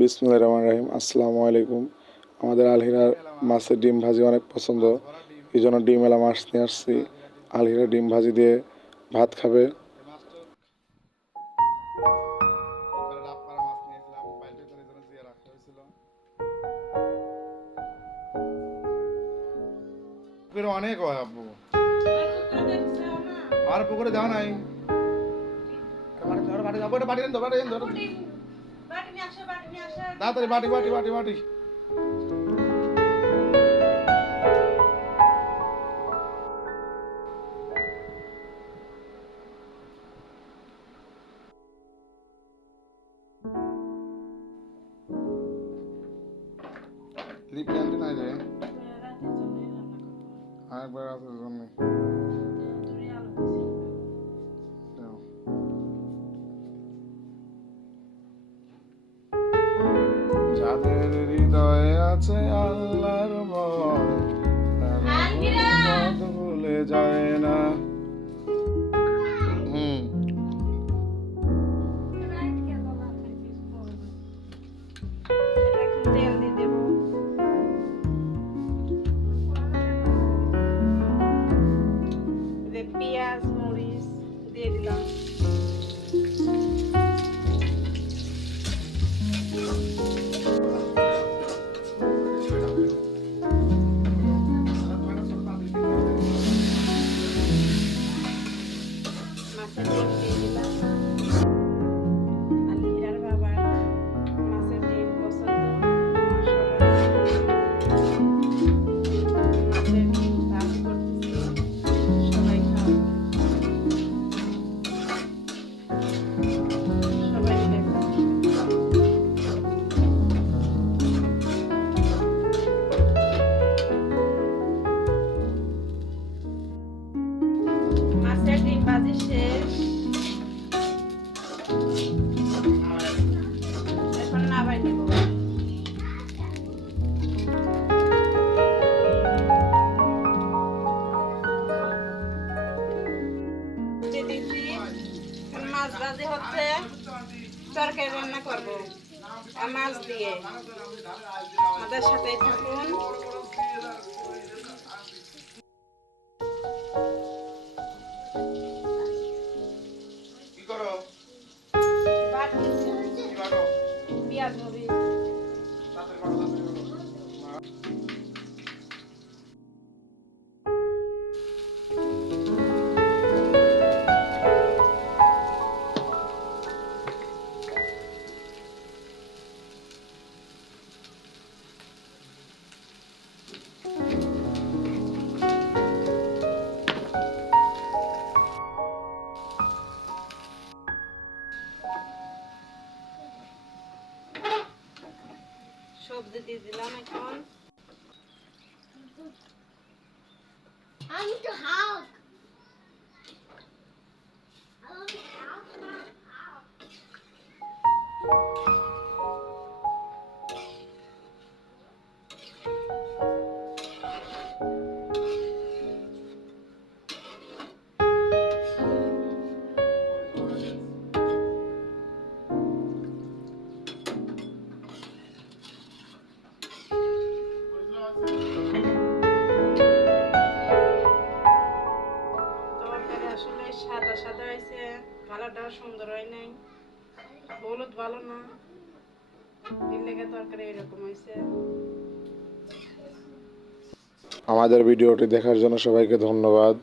বিসমিল্লাহির রহমানির রহিম। আসসালামু আলাইকুম। আমাদের আলহিরার মাছের ডিম ভাজি অনেক পছন্দ, এই জন্য ডিম এলা মাছ নিয়ে আসছি। আলহিরা ডিম ভাজি দিয়ে ভাত খাবে। অনেক হয় আব্বু, আর পুকুরে যাও নাই। তাড়াতাড়ি বাটি বাটি বাটি বাটি। লিপি আনতে নাই রে, আরেকবার রাতের জন্য দাও। যাদের হৃদয়ে আছে আল্লাহর ভয়, তারা পথ ভুলে যায় না। তেল দিয়ে দেবো, পেঁয়াজ মরিচ দিয়ে দিলাম। মাছের ডিম দিয়ে দিলাম। আলহিরার বাবার মাছের ডিম পছন্দ, মাছের ডিম ভাজি করতেছি, সবাই খাও, সবাই মিলে খাও। মাছের ডিম ভাজি শেষ, এখন নামাই নেব। মাছ ভাজি হচ্ছে, তরকারি রান্না করবো মাছ দিয়ে। আমাদের সাথেই থাকুন। কি করো? বাটতেছি কি বাটো? পেঁয়াজ মরিচ। তাড়াতাড়ি বাটো, তাড়াতাড়ি বাটো। সবজি দিয়ে দিলাম এখন। I need to hug. I want to hug. তরকারি আসলে সাদা সাদা হয়েছে, কালারটাও সুন্দর হয় নাই, হলুদ ভালো না, এর লেগে তরকারি এরকম হয়েছে। আমাদের ভিডিওটি দেখার জন্য সবাইকে ধন্যবাদ।